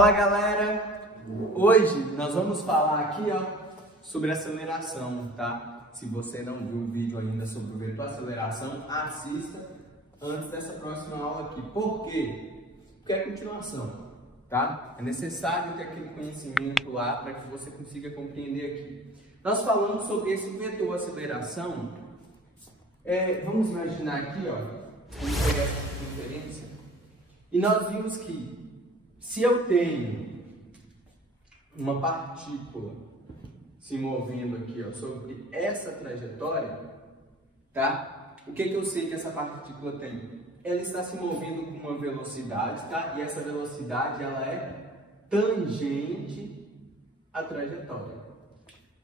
Fala galera, hoje nós vamos falar aqui sobre aceleração, tá? Se você não viu o vídeo ainda sobre o vetor aceleração, assista antes dessa próxima aula aqui. Por quê? Porque é continuação, tá? É necessário ter aquele conhecimento lá para que você consiga compreender aqui. Nós falamos sobre esse vetor aceleração. Vamos imaginar aqui, vamos pegar essa referência, e nós vimos que se eu tenho uma partícula se movendo aqui, sobre essa trajetória, tá? O que eu sei que essa partícula tem? Ela está se movendo com uma velocidade, tá? E essa velocidade, ela é tangente à trajetória,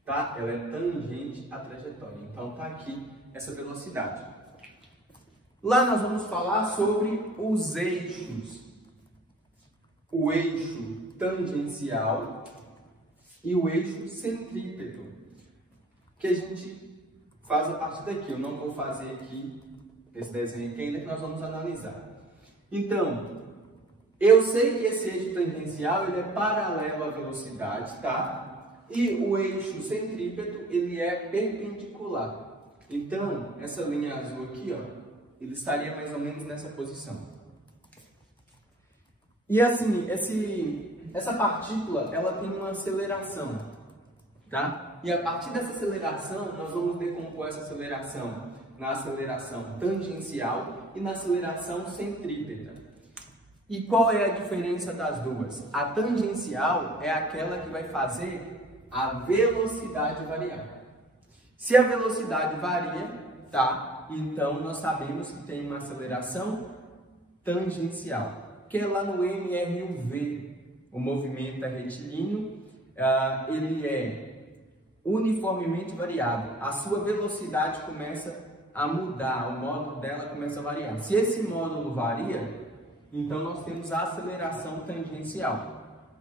tá? Ela é tangente à trajetória. Então, tá aqui essa velocidade. Lá nós vamos falar sobre os eixos. O eixo tangencial e o eixo centrípeto, que a gente faz a partir daqui. Eu não vou fazer aqui esse desenho aqui ainda, que nós vamos analisar. Então, eu sei que esse eixo tangencial ele é paralelo à velocidade, tá? E o eixo centrípeto ele é perpendicular. Então, essa linha azul aqui, ele estaria mais ou menos nessa posição. E assim, essa partícula, ela tem uma aceleração, tá? E a partir dessa aceleração, nós vamos decompor essa aceleração na aceleração tangencial e na aceleração centrípeta. E qual é a diferença das duas? A tangencial é aquela que vai fazer a velocidade variar. Se a velocidade varia, tá? Então, nós sabemos que tem uma aceleração tangencial, que é lá no MR e o V. O movimento é retilíneo, ele é uniformemente variável. A sua velocidade começa a mudar, o módulo dela começa a variar. Se esse módulo varia, então nós temos a aceleração tangencial.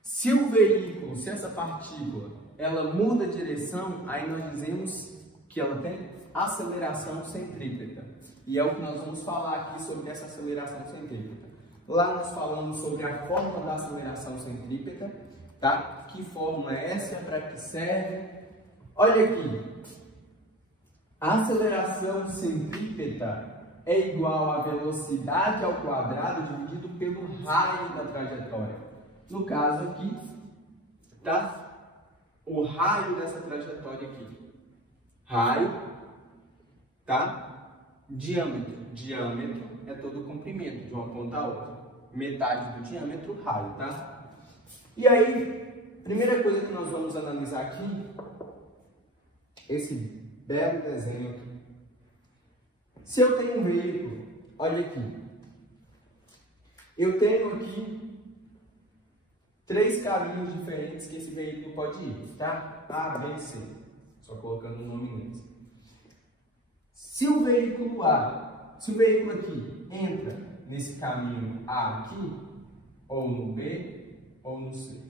Se o veículo, se essa partícula, ela muda de direção, aí nós dizemos que ela tem aceleração centrípeta. E é o que nós vamos falar aqui sobre essa aceleração centrípeta. Lá nós falamos sobre a fórmula da aceleração centrípeta, tá? Que fórmula é essa? Para que serve? Olha aqui. A aceleração centrípeta é igual à velocidade ao quadrado dividido pelo raio da trajetória. No caso aqui, tá? O raio dessa trajetória aqui. Raio, tá? Diâmetro. Diâmetro é todo o comprimento de uma ponta a outra. Metade do diâmetro, raio, tá? E aí, primeira coisa que nós vamos analisar aqui, esse belo desenho aqui. Se eu tenho um veículo, olha aqui. Eu tenho aqui 3 caminhos diferentes que esse veículo pode ir, tá? A, B e C. Só colocando o nome neles. Se o veículo aqui entra nesse caminho A aqui, ou no B, ou no C.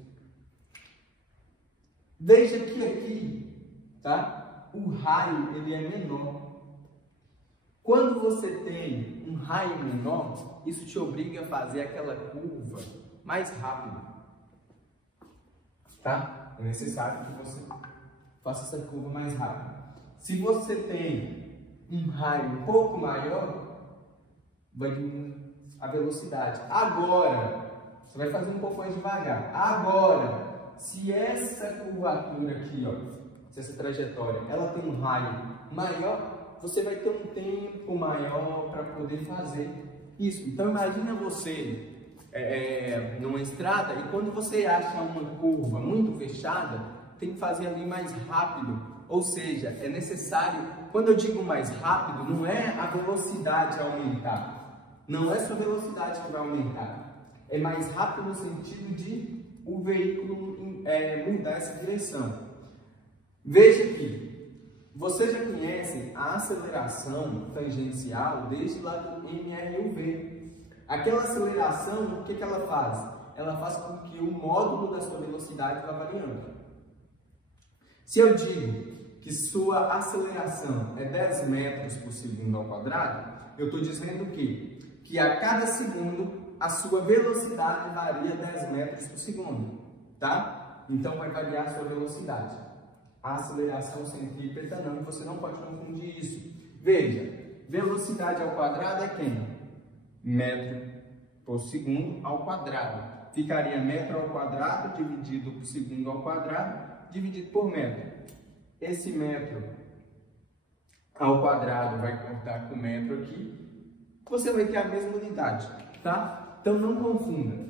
Veja que aqui, tá? O raio ele é menor. Quando você tem um raio menor, isso te obriga a fazer aquela curva mais rápido, tá? É necessário que você faça essa curva mais rápido. Se você tem um raio um pouco maior, vai diminuir a velocidade. Agora, você vai fazer um pouco mais devagar. Agora, se essa curvatura aqui, se essa trajetória, ela tem um raio maior, você vai ter um tempo maior para poder fazer isso. Então, imagina você numa estrada e quando você acha uma curva muito fechada, tem que fazer ali mais rápido. Ou seja, é necessário, quando eu digo mais rápido, não é a velocidade aumentar. Não é só a velocidade que vai aumentar. É mais rápido no sentido de o veículo mudar essa direção. Veja aqui, você já conhece a aceleração tangencial desde lá do MR e o V. Aquela aceleração, o que ela faz? Ela faz com que o módulo da sua velocidade vá variando. Se eu digo que sua aceleração é 10 metros por segundo ao quadrado, eu estou dizendo que a cada segundo a sua velocidade varia 10 metros por segundo, tá? Então vai variar a sua velocidade. A aceleração centrípeta não, e você não pode confundir isso. Veja, velocidade ao quadrado é quem? Metro por segundo ao quadrado. Ficaria metro ao quadrado dividido por segundo ao quadrado dividido por metro. Esse metro ao quadrado vai cortar com metro aqui. Você vai ter a mesma unidade, tá? Então não confunda.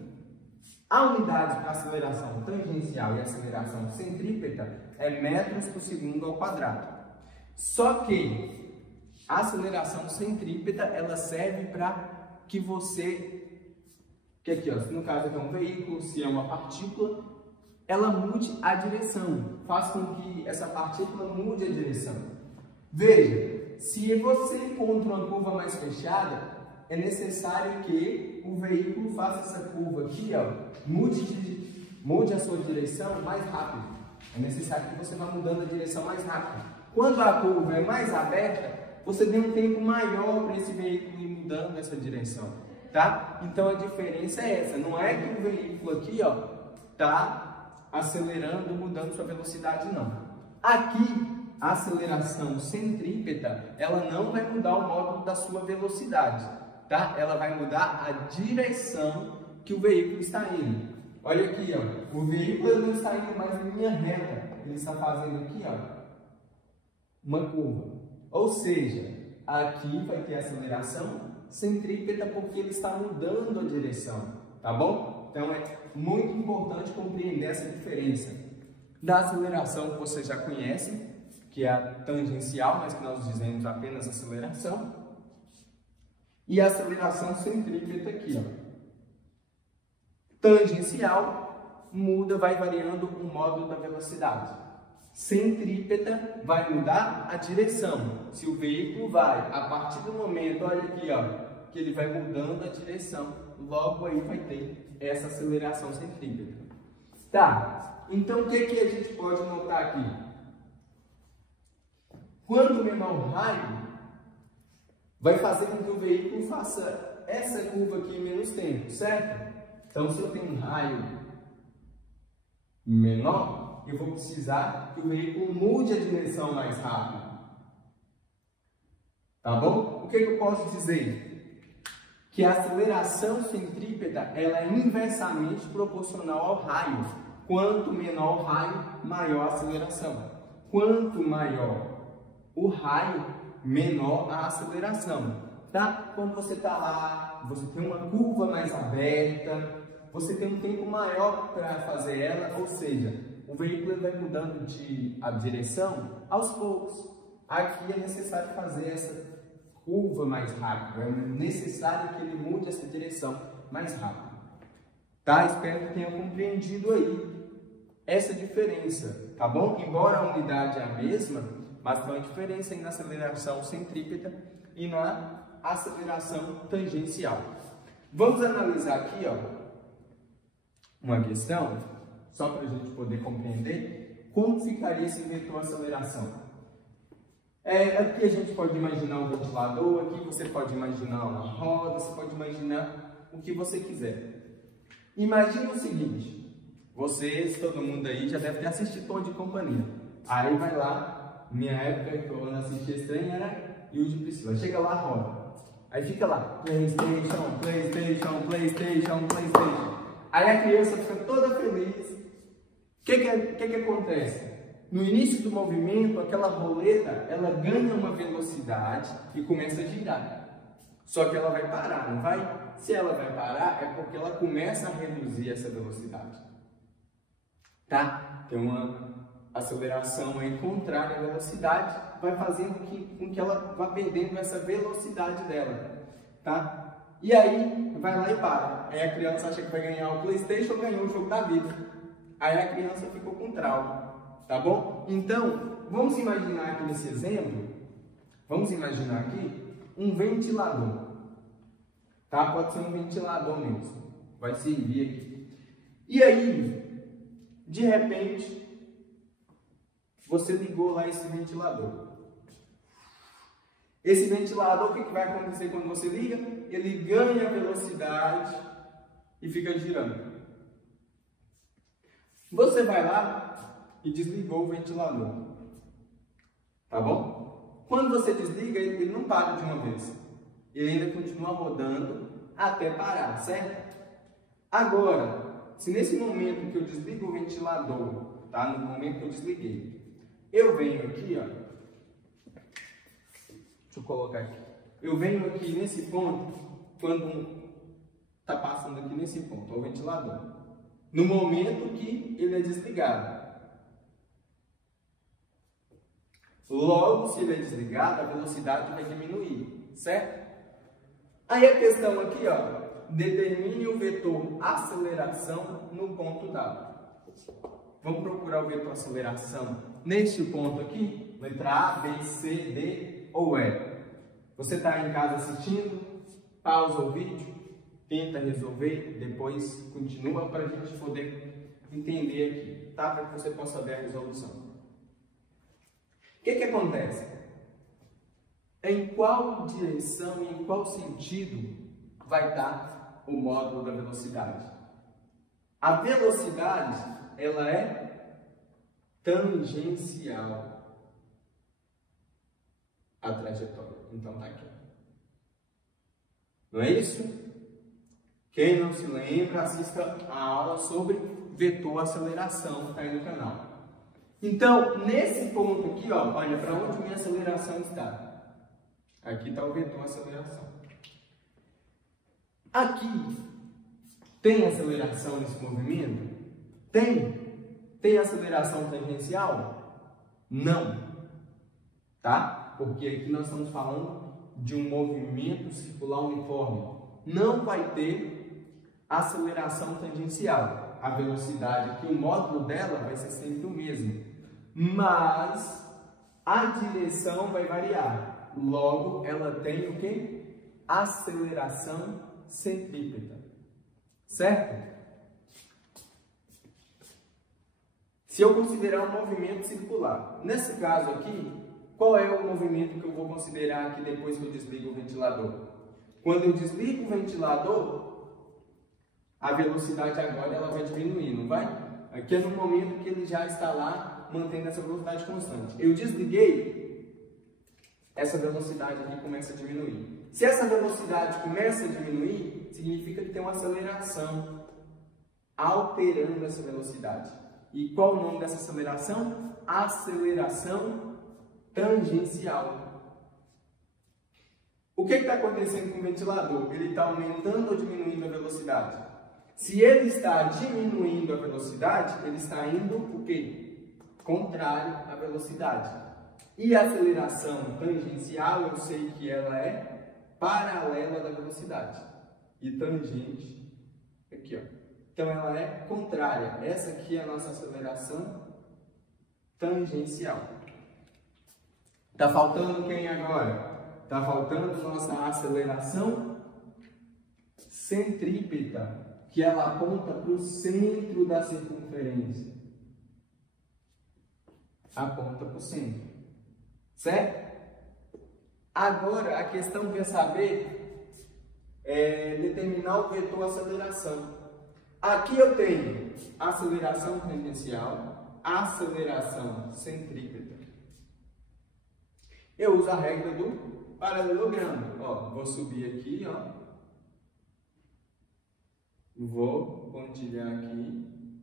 A unidade para aceleração tangencial e aceleração centrípeta é metros por segundo ao quadrado. Só que a aceleração centrípeta ela serve para que você, que aqui, ó, no caso aqui é um veículo, se é uma partícula, ela mude a direção, faz com que essa partícula mude a direção. Veja, se você encontra uma curva mais fechada, é necessário que o veículo faça essa curva aqui, ó, mude a sua direção mais rápido. É necessário que você vá mudando a direção mais rápido. Quando a curva é mais aberta, você tem um tempo maior para esse veículo ir mudando essa direção, tá? Então a diferença é essa, não é que o veículo aqui, ó, tá acelerando, mudando sua velocidade, não. Aqui, a aceleração centrípeta, ela não vai mudar o módulo da sua velocidade, tá? Ela vai mudar a direção que o veículo está indo. Olha aqui, ó, o veículo ele não está indo mais em linha reta, ele está fazendo aqui, ó, uma curva. Ou seja, aqui vai ter aceleração centrípeta porque ele está mudando a direção, tá bom? Então é muito importante compreender essa diferença da aceleração que você já conhece, que é a tangencial, mas que nós dizemos apenas aceleração, e a aceleração centrípeta aqui, ó. Tangencial muda, vai variando o módulo da velocidade. Centrípeta vai mudar a direção. Se o veículo vai, a partir do momento, olha aqui, ó, que ele vai mudando a direção, logo aí vai ter essa aceleração centrípeta. Tá, então o que a gente pode notar aqui? Quando menor o raio, vai fazer com que o veículo faça essa curva aqui em menos tempo, certo? Então, se eu tenho um raio menor, eu vou precisar que o veículo mude a direção mais rápido. Tá bom? O que eu posso dizer? Que a aceleração centrípeta ela é inversamente proporcional ao raio. Quanto menor o raio, maior a aceleração. Quanto maior o raio, menor a aceleração. Tá? Quando você está lá, você tem uma curva mais aberta, você tem um tempo maior para fazer ela, ou seja, o veículo vai mudando a direção aos poucos. Aqui é necessário fazer essa curva mais rápido, é necessário que ele mude essa direção mais rápido. Tá? Espero que tenha compreendido aí essa diferença, tá bom? Embora a unidade é a mesma, mas tem uma diferença aí na aceleração centrípeta e na aceleração tangencial. Vamos analisar aqui, ó, uma questão, só para a gente poder compreender como ficaria esse vetor aceleração. Aqui a gente pode imaginar um ventilador, aqui você pode imaginar uma roda, você pode imaginar o que você quiser. Imagina o seguinte, vocês, todo mundo aí já deve ter assistido Tom de Companhia. Aí vai lá, minha época que eu assistia esse trem era Yudi Priscila, chega lá a roda. Aí fica lá, PlayStation, PlayStation, PlayStation, PlayStation. Aí a criança fica toda feliz. O que acontece? No início do movimento, aquela roleta, ela ganha uma velocidade e começa a girar. Só que ela vai parar, não vai? Se ela vai parar, é porque ela começa a reduzir essa velocidade. Tá? Tem uma aceleração aí contrária à velocidade, vai fazendo com que ela vá perdendo essa velocidade dela. Tá? E aí, vai lá e para. Aí a criança acha que vai ganhar o PlayStation, ganhou o jogo da vida. Aí a criança ficou com trauma. Tá bom? Então, vamos imaginar aqui nesse exemplo, vamos imaginar aqui um ventilador. Tá? Pode ser um ventilador mesmo. Vai servir aqui. E aí, de repente, você ligou lá esse ventilador. Esse ventilador, o que vai acontecer quando você liga? Ele ganha velocidade e fica girando. Você vai lá e desligou o ventilador, tá bom? Quando você desliga, ele não para de uma vez. Ele ainda continua rodando até parar, certo? Agora, se nesse momento que eu desligo o ventilador, tá? No momento que eu desliguei, eu venho aqui, ó. Deixa eu colocar aqui. Eu venho aqui nesse ponto, quando está passando aqui nesse ponto, ó, o ventilador. No momento que ele é desligado. Logo, se ele é desligado, a velocidade vai diminuir, certo? Aí a questão aqui, ó, determine o vetor aceleração no ponto dado. Vamos procurar o vetor aceleração neste ponto aqui, letra A, B, C, D ou E. Você está em casa assistindo, pausa o vídeo, tenta resolver, depois continua para a gente poder entender aqui, tá? Para que você possa ver a resolução. O que acontece? Em qual direção e em qual sentido vai estar o módulo da velocidade? A velocidade, ela é tangencial à trajetória. Então tá aqui. Não é isso? Quem não se lembra, assista a aula sobre vetor aceleração, tá aí no canal. Então, nesse ponto aqui, ó, olha para onde minha aceleração está. Aqui está o vetor aceleração. Aqui tem aceleração nesse movimento? Tem. Tem aceleração tangencial? Não. Tá? Porque aqui nós estamos falando de um movimento circular uniforme. Não vai ter aceleração tangencial. A velocidade aqui, o módulo dela vai ser sempre o mesmo. Mas a direção vai variar. Logo, ela tem o quê? Aceleração centrípeta. Certo? Se eu considerar um movimento circular, nesse caso aqui, qual é o movimento que eu vou considerar aqui depois que eu desligo o ventilador? Quando eu desligo o ventilador, a velocidade agora ela vai diminuir, não vai? Aqui é no momento que ele já está lá mantendo essa velocidade constante. Eu desliguei, essa velocidade aqui começa a diminuir. Se essa velocidade começa a diminuir, significa que tem uma aceleração alterando essa velocidade. E qual o nome dessa aceleração? Aceleração tangencial. O que está acontecendo com o ventilador? Ele está aumentando ou diminuindo a velocidade? Se ele está diminuindo a velocidade, ele está indo o quê? Contrário à velocidade. E a aceleração tangencial, eu sei que ela é paralela da velocidade. E tangente, aqui, ó. Então ela é contrária. Essa aqui é a nossa aceleração tangencial. Está faltando quem agora? Está faltando nossa aceleração centrípeta, que ela aponta para o centro da circunferência. Aponta para o centro. Certo? Agora, a questão que é saber é determinar o vetor aceleração. Aqui eu tenho aceleração tangencial, aceleração centrípeta. Eu uso a regra do paralelogramo. Ó, vou subir aqui, ó. Vou pontilhar aqui.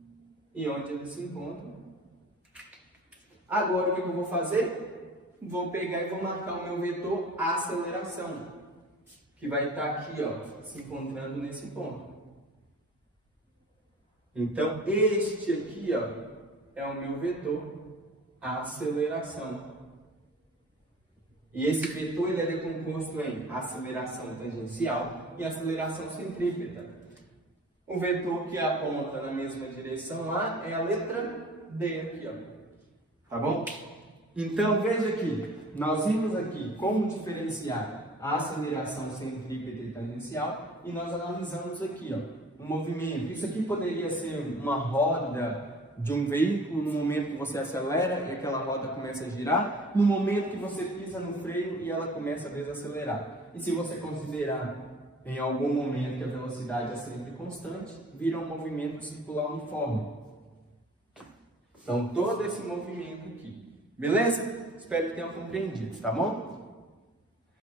E onde eles se encontram. Agora o que eu vou fazer? Vou pegar e vou marcar o meu vetor aceleração, que vai estar aqui, ó, se encontrando nesse ponto. Então, este aqui, ó, é o meu vetor aceleração. E esse vetor ele é composto em aceleração tangencial e aceleração centrípeta. O vetor que aponta na mesma direção lá é a letra D aqui, ó. Tá bom? Então, veja aqui, nós vimos aqui como diferenciar a aceleração centrípeta e tangencial e nós analisamos aqui, ó, um movimento. Isso aqui poderia ser uma roda de um veículo no momento que você acelera e aquela roda começa a girar, no momento que você pisa no freio e ela começa a desacelerar. E se você considerar em algum momento que a velocidade é sempre constante, vira um movimento circular uniforme. Então, todo esse movimento aqui. Beleza? Espero que tenham compreendido, tá bom?